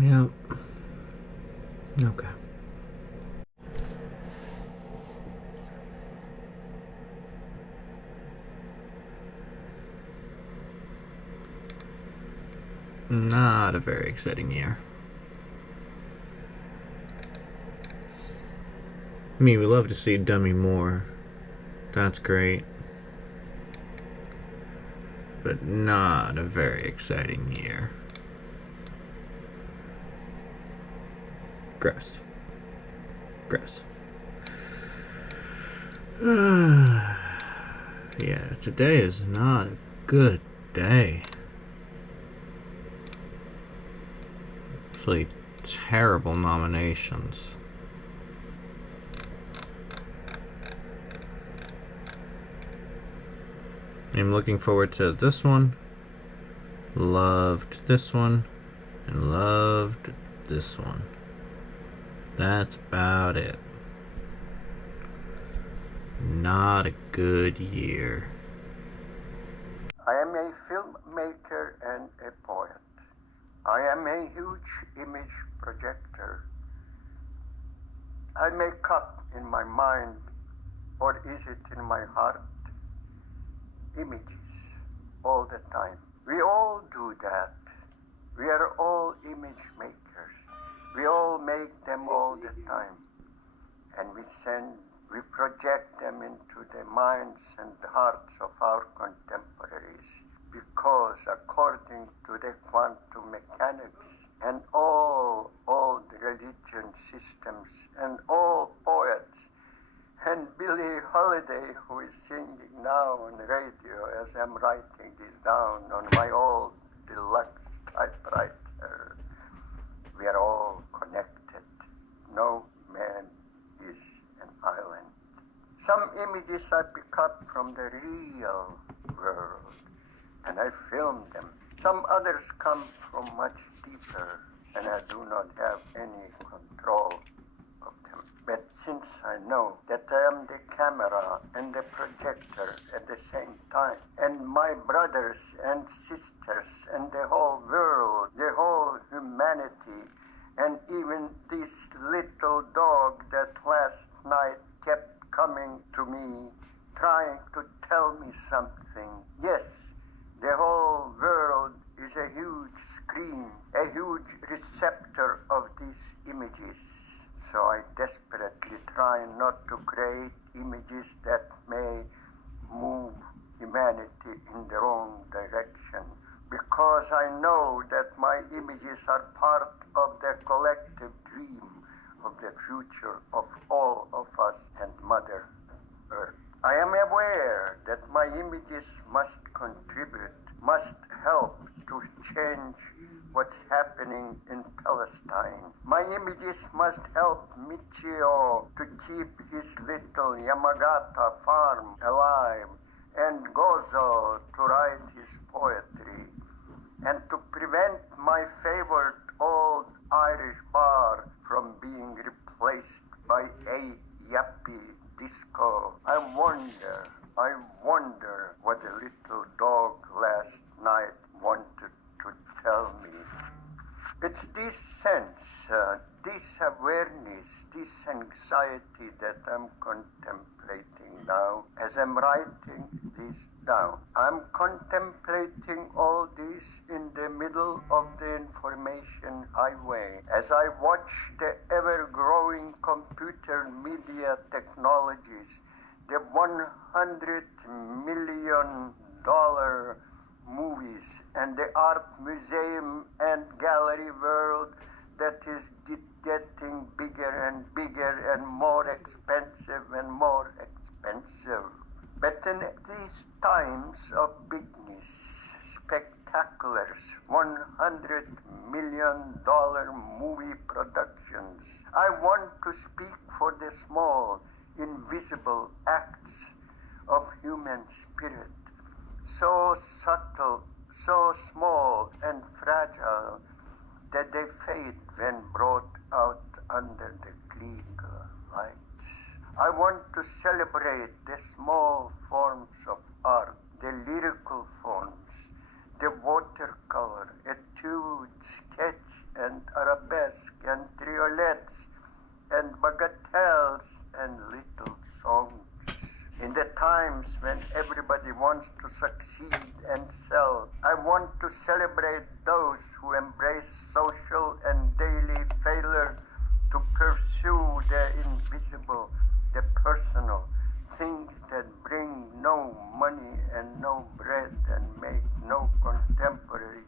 Yeah. Okay. Not a very exciting year. I mean, we love to see Demi Moore. That's great. But not a very exciting year. Gross. Gross. Yeah, today is not a good day. Actually, terrible nominations. I'm looking forward to this one. Loved this one. And loved this one. That's about it. Not a good year. I am a filmmaker and a poet. I am a huge image projector. I make up in my mind, or is it in my heart, images all the time. We all do that. We are all image makers. We all make them all the time. And we project them into the minds and the hearts of our contemporaries. Because according to the quantum mechanics and all the religion systems and all poets, and Billie Holiday, who is singing now on the radio as I'm writing this down on my old deluxe typewriter, we are all connected. No man is an island. Some images I pick up from the real world, and I film them. Some others come from much deeper, and I do not have any control of them. But since I know that I am the camera and the projector at the same time, and my brothers and sisters and the whole world, the whole humanity, and even this little dog that last night kept coming to me, trying to tell me something. Yes, the whole world is a huge screen, a huge receptor of these images. So I desperately try not to create images that may move humanity in the wrong direction, because I know that my images are part of the collective dream of the future of all of us and Mother Earth. I am aware that my images must contribute, must help to change what's happening in Palestine. My images must help Michio to keep his little Yamagata farm alive, and Gozo to write his poetry, and to prevent my favorite old Irish bar from being replaced by a yuppie disco. I wonder what the little dog last night wanted to tell me. It's this sense, this awareness, this anxiety that I'm contemplating now as I'm writing this down. I'm contemplating all this in the middle of the information highway as I watch the ever-growing computer media technologies, the $100 million movies, and the art museum and gallery world that is getting bigger and bigger and more expensive and more expensive. But in these times of bigness, spectaculars, $100 million movie productions, I want to speak for the small, invisible acts of human spirit, so subtle, so small and fragile that they fade when brought out under the clear lights. I want to celebrate the small forms of art, the lyrical forms, the watercolor, etude, sketch, and succeed and sell. I want to celebrate those who embrace social and daily failure to pursue the invisible, the personal, things that bring no money and no bread and make no contemporary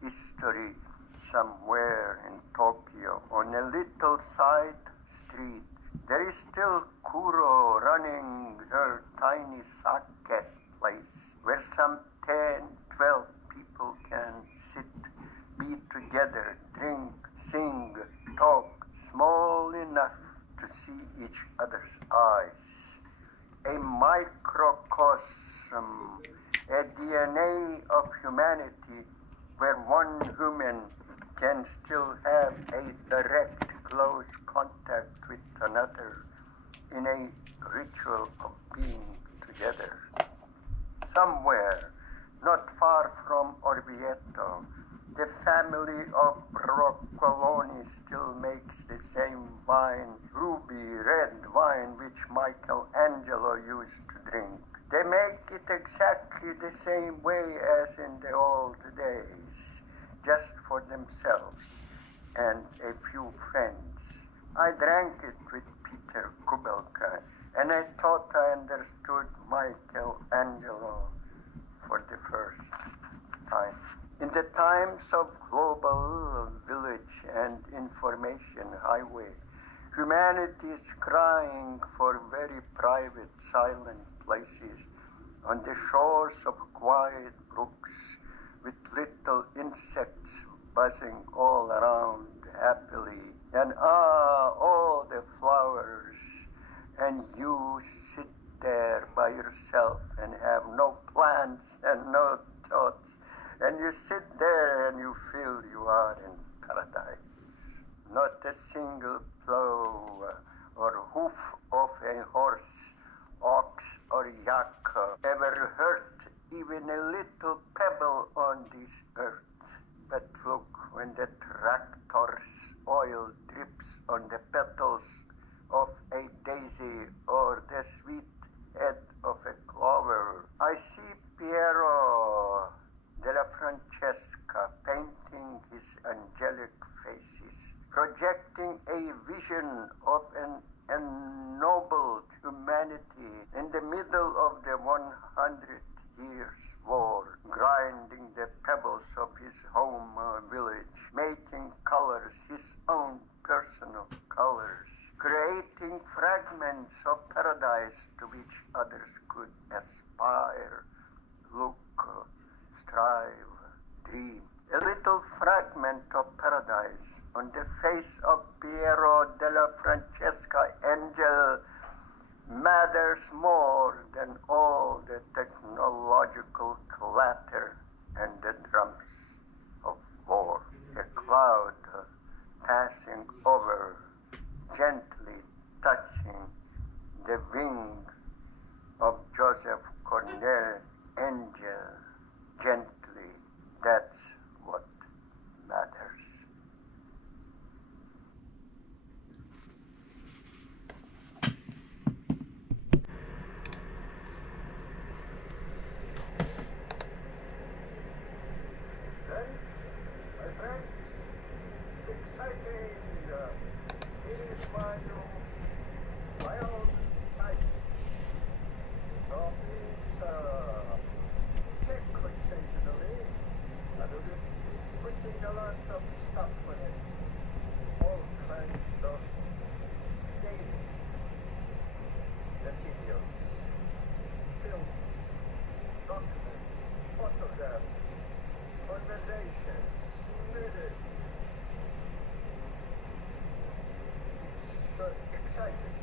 history somewhere in Tokyo. On a little side street, there is still Kuro running her tiny sake place where some 10, 12 people can sit, be together, drink, sing, talk, small enough to see each other's eyes. A microcosm, a DNA of humanity where one human can still have a direct, close contact with another in a ritual of being together. Somewhere, not far from Orvieto, the family of Broccoloni still makes the same wine, ruby red wine, which Michelangelo used to drink. They make it exactly the same way as in the old days, just for themselves and a few friends. I drank it with Peter Kubelka, and I thought I understood Michelangelo for the first time. In the times of global village and information highway, humanity is crying for very private, silent places on the shores of quiet brooks with little insects buzzing all around happily. And all the flowers, and you sit there by yourself and have no plans and no thoughts. And you sit there and you feel you are in paradise. Not a single plow or hoof of a horse, ox or yak ever hurt even a little pebble on this earth. But look, when the tractor's oil drips on the petals of a daisy or the sweet head of a clover, I see Piero della Francesca painting his angelic faces, projecting a vision of an ennobled humanity in the middle of the 100 years war, grinding the pebbles of his home village, making colors his own personal colors, creating fragments of paradise to which others could aspire, look, strive, dream. A little fragment of paradise on the face of Piero della Francesca angel matters more than all the technological clatter and the drums of war. A cloud passing over, gently touching the wing of Joseph Cornell angel, gently, that's what matters. Friends, my friends, it's exciting. It is my own site. So please check occasionally. I will be putting a lot of stuff on it. All kinds of daily materials, films, documents, photographs, conversations, music. It's exciting.